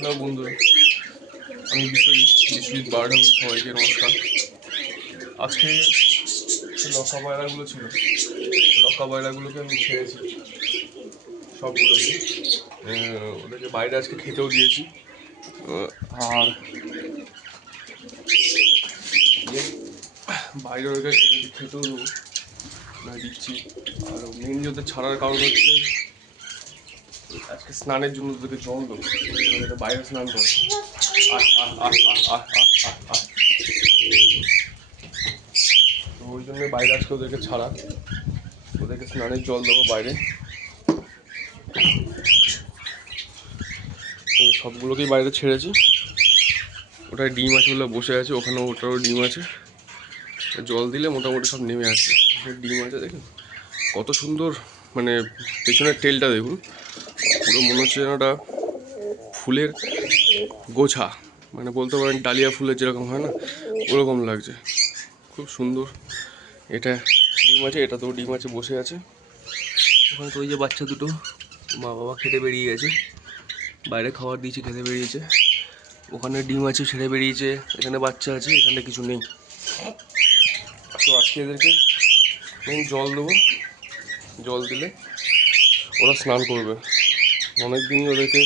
Hello বন্ধুরা, আমি Biswajit bird house, সবাইকে নমস্কার। আজকে যে লক্কা পায়রাগুলো ছিল, লক্কা পায়রাগুলোকে আমি ছেড়েছি সবগুলোকে। ওদেরকে বাইরে আজকে খেতেও দিয়েছি। আর বাইরে ওদেরকে খেতেও দেবো, দিচ্ছি। আর মেনলি ওদের ছাড়ার কারণ হচ্ছে আজকে স্নানের জন্য ওদেরকে জল দেবো, ওদেরকে বাইরে স্নান করে। তো ওই জন্য বাইরে আজকে ওদেরকে ছাড়া, ওদেরকে স্নানের জল দেবো বাইরে। সবগুলোকেই বাইরে ছেড়েছি। ওটায় ডিম আছে বলে বসে আছে, ওখানেও ওটারও ডিম আছে। জল দিলে মোটামুটি সব নেমে আসবে। ডিম আছে দেখুন কত সুন্দর, মানে পেছনের টেলটা দেখুন, পুরো মনে হচ্ছে যেন ওটা ফুলের গোছা, মানে বলতে পারেন ডালিয়া ফুলের যেরকম হয় না, ওরকম লাগছে, খুব সুন্দর। এটা ডিম আছে, এটাতেও ডিম আছে, বসে আছে ওখানে। তো ওই যে বাচ্চা দুটো মা বাবা খেতে বেরিয়ে গেছে, বাইরে খাবার দিয়েছি, খেতে বেরিয়েছে। ওখানে ডিম আছে, ছেড়ে বেরিয়েছে। এখানে বাচ্চা আছে, এখানে কিছু নেই। তো আজকে এদেরকে জল দেবো, জল দিলে ওরা স্নান করবে। অনেক দিনই ওদেরকে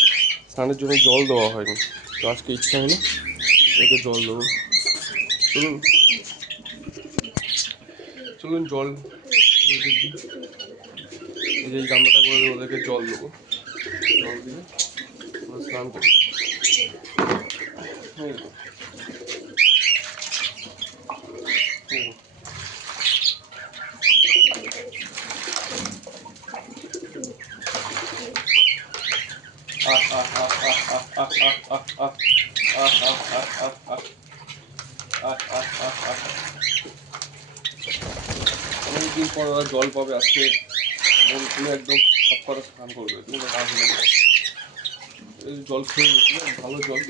স্নানের জন্য জল দেওয়া হয়নি, তো আজকে ইচ্ছা হলো এদেরকে জল দেবো। চলুন চলুন জল এই যে গামলাটা করে ওদেরকে জল দেবো, জল দিলে ওরা স্নান করবে। অনেকদিন পর ওরা জল পাবে আজকে, মন খুলে একদম সব করে স্নান করবে। তুমি তো কাজ নেই, জল খেয়ে নিচ্ছি, ভালো জল।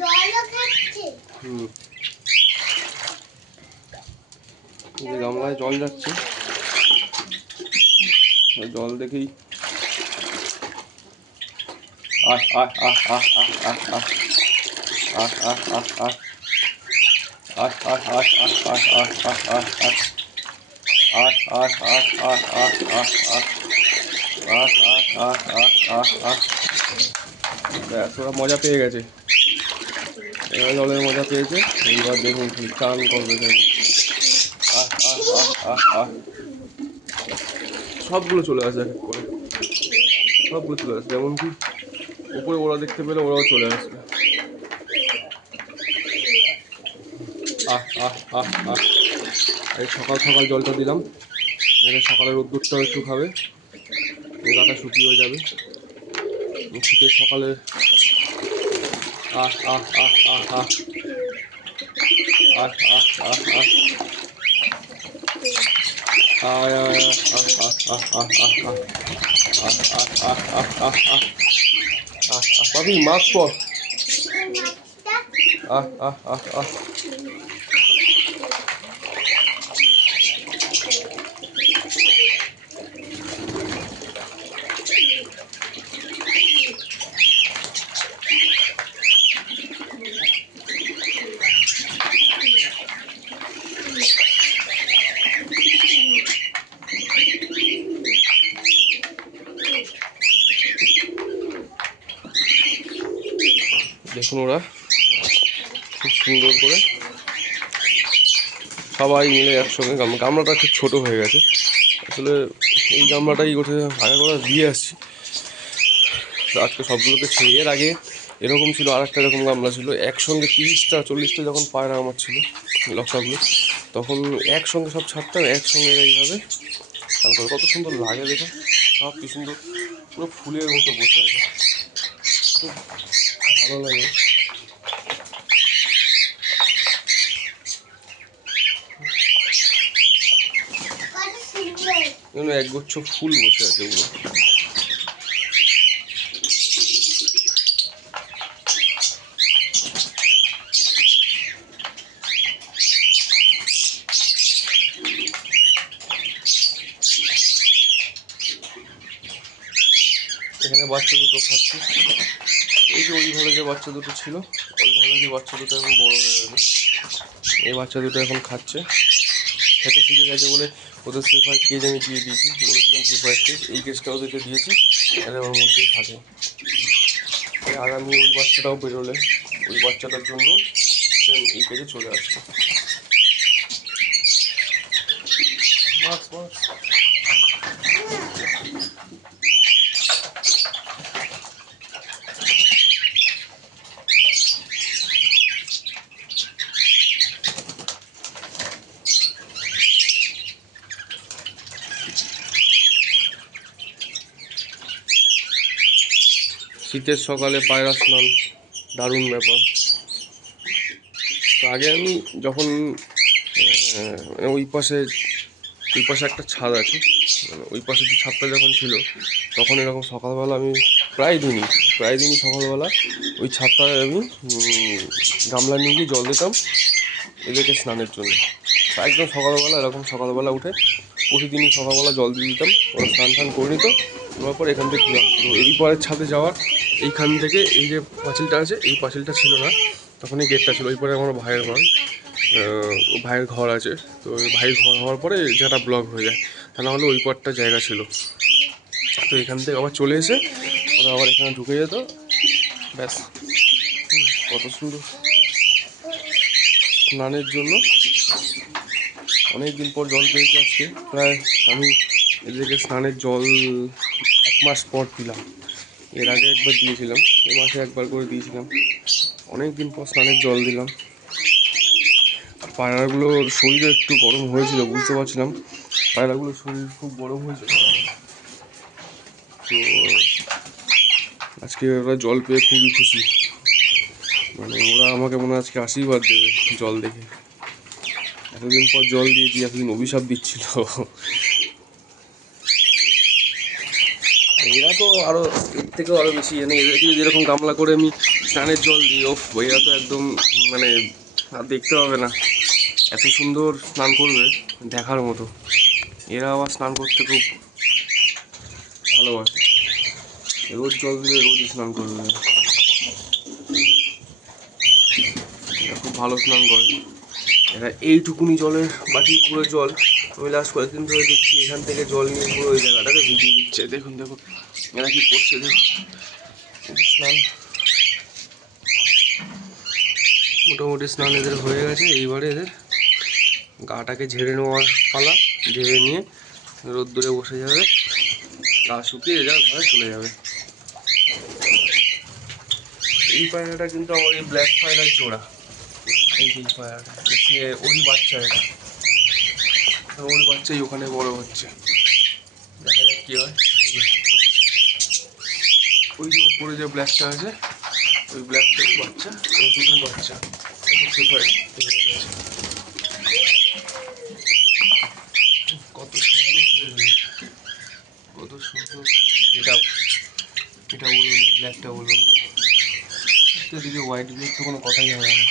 যে গামলায় জল যাচ্ছে, জল দেখেই আহ আহ আহ আহ আহ আহ আহ আহ আহ আহ আহ আহ আহ আহ ব্যাস, ওরা মজা পেয়ে গেছে, এবার জলের মজা পেয়েছে। এইবার দেখুন চান করবে। সবগুলো চলে আসে এক এক করে, সবগুলো চলে আসবে। এমনকি উপরে ওরা দেখতে পেলে ওরাও চলে আসবে। এই সকাল সকাল জলটা দিলাম, এখানে সকালের রোদ্দুরটাও একটু খাবে, গাটা শুকিয়ে যাবে। শীতের সকালে আহ আহ আহ আহ আহ আহ আহ আহ আহ আয় আয় আহ আহ আহ আহ আহ আহ আহ আহ আহ আহ পাবি মাস্ক পর। আহ আহ আহ আহ দেখুন ওরা খুব সুন্দর করে সবাই মিলে একসঙ্গে। গামলাটা খুব ছোটো হয়ে গেছে আসলে, এই গামলাটাই ওঠে আগে করে দিয়ে আসছি। আজকে সবগুলোকে ছেড়ে, এর আগে এরকম ছিল, আর একটা এরকম গামলা ছিল, একসঙ্গে 30টা 40টা যখন পায়রা আমার ছিল লক্ষাগুলো, তখন একসঙ্গে সব ছাড়তাম, একসঙ্গে এইভাবে তারপর কত সুন্দর লাগে দেখো, সব কি সুন্দর, পুরো ফুলের মতো বসে আছে, খুব ভালো লাগে। একগুচ্ছ ফুল বসে আছে ওগুলো। এখানে বাচ্চা দুটো খাচ্ছে, এই যে ওই ঘরে যে বাচ্চা দুটো ছিল, ওই ঘরে যে বাচ্চা দুটো এখন বড় হয়ে গেছে। এই বাচ্চা দুটো এখন খাচ্ছে, খেতে শিখে গেছে বলে ওদের ফ্রি ফায়ার কেজ আমি দিয়ে দিয়েছি, বলেছিলাম ফ্রি ফায়ার কেজ, এই কেজটা ওদেরকে দিয়েছি, তাহলে ওর মধ্যেই থাকে। আগামী ওই বাচ্চাটাও বেরোলে ওই বাচ্চাটার জন্য সেম এই কেজে চলে আসবে। মাছ মাছ শীতের সকালে পায়রা স্নান দারুণ ব্যাপার। তো আগে আমি যখন ওই পাশে একটা ছাদ আছে, মানে ওই পাশে যে ছাদটা যখন ছিল তখন এরকম সকালবেলা আমি প্রায় দিনই সকালবেলা ওই ছাদটায় আমি গামলা নিয়ে গিয়ে জল দিতাম এদেরকে স্নানের জন্য। একদম সকালবেলা উঠে প্রতিদিনই সকালবেলা জল দিয়ে দিতাম, ওরা স্নান করে নিত। দেওয়ার পর এখান থেকে ঘুরলাম, তো এই পরের ছাদে যাওয়ার এইখান থেকে এই যে পাঁচিলটা আছে, এই পাঁচিলটা ছিল না, তখন এই গেটটা ছিল। ওই পরে আমার ভাইয়ের ঘর আছে, তো ওই ভাইয়ের ঘর হওয়ার পরে জায়গাটা ব্লক হয়ে যায়, তা না হলে ওই পারটা জায়গা ছিল। তো এখান থেকে আবার চলে এসে ওরা আবার এখানে ঢুকে যেত, ব্যাস। কত সুন্দর স্নানের জন্য অনেক দিন পর জল পেয়েছি আজকে। প্রায় আমি এদেরকে স্নানের জল 1 মাস পর দিলাম, এর আগে একবার দিয়েছিলাম, এই মাসে একবার করে দিয়েছিলাম, অনেক দিন পর স্নানের জল দিলাম। আর পায়রাগুলোর শরীরে একটু গরম হয়েছিল, বুঝতে পারছিলাম পায়রাগুলোর শরীর খুব গরম হয়েছিল। তো আজকে ওরা জল পেয়ে খুবই খুশি, মানে ওরা আমাকে মনে হয় আজকে আশীর্বাদ দেবে জল দেখে। এতদিন পর জল দিয়েছি, এতদিন অভিশাপ দিচ্ছিল। এরা তো আরও এর থেকেও আরও বেশি জানে, এদেরকে যেরকম গামলা করে আমি স্নানের জল দিই, ওফ এরা তো একদম মানে আর দেখতে হবে না, এত সুন্দর স্নান করবে দেখার মতো। এরা আবার স্নান করতে খুব ভালোবাসে, রোজ জল দিলে রোজই স্নান করবে, এরা খুব ভালো স্নান করে। এরা এইটুকুনি জলের বাকি পুরো জল আমি লাস্ট কয়েকদিন ধরে দেখছি এখান থেকে জল নিয়ে পুরো ওই জায়গাটাকে ভিজিয়ে দিচ্ছে। দেখুন এরা কি করছে, দেখুন স্নান মোটামুটি স্নান এদের হয়ে গেছে। এইবারে এদের গাটাকে ঝেড়ে নেওয়ার পালা, ঝেড়ে নিয়ে রোদ্দুরে বসে যাবে, গা শুকিয়ে এরা ঘরে চলে যাবে। এই পায়রাটা কিন্তু আমার এই ব্ল্যাক পায়রার জোড়া, এই যে পায়রাটা ওরই বাচ্চা, এটা ওর বাচ্চাই ওখানে বড় হচ্ছে, দেখা যাক কী হয়। ওই যে উপরে যে ব্ল্যাকটা আছে, ওই ব্ল্যাকটার বাচ্চা, ওই দুটোই বাচ্চা কত সুন্দর, কত সুন্দর। এটা বলুন, এই ব্ল্যাকটা বলুন, এদিকে হোয়াইটগুলোর তো কোনো কথাই হবে না।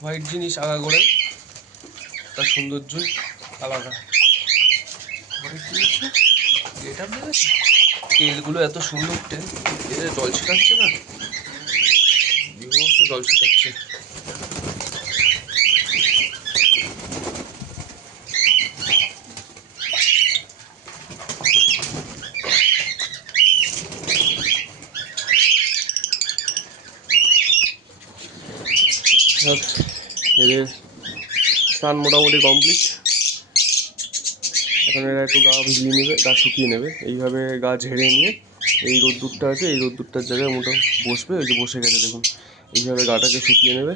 হোয়াইট জিনিস আগাগোড়াই তার সৌন্দর্যই আলাদা। হোয়াইট জিনিসটা এটা বেড়েছে, তেলগুলো এত সুন্দর তেল, এদের জল ছিটাচ্ছে না, বিভৎস জল ছিটাচ্ছে। এদের স্নান মোটামুটি কমপ্লিট, এখন এরা একটু গা ভিজিয়ে নেবে, গা শুকিয়ে নেবে। এইভাবে গা ঝেড়ে নিয়ে এই রোদ্দুরটা আছে, এই রোদ্দুরটার জায়গায় বসবে, ওই যে বসে গেছে দেখুন। এইভাবে গাটাকে শুকিয়ে নেবে,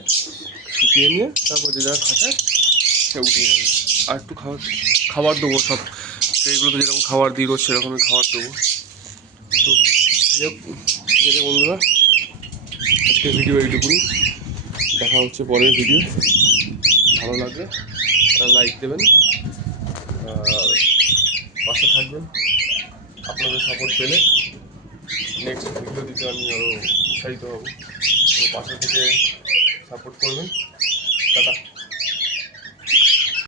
শুকিয়ে নিয়ে তারপর যে যা খাটায় সে উঠে যাবে। আর একটু খাবার দেবো, সব ট্রেগুলোতে যেরকম খাবার দিই রোজ সেরকমই খাবার দেবো। তো যাই হোক, ঠিক আছে বন্ধুরা, আজকে ভিডিও এইটুকুনি, দেখা হচ্ছে পরের ভিডিও। ভালো লাগলে একটা লাইক দেবেন, আর পাশে থাকবেন। আপনাদের সাপোর্ট পেলে নেক্সট ভিডিও দিতে আমি আরও উৎসাহিত হব, তো পাশে থেকে সাপোর্ট করবেন। টাটা।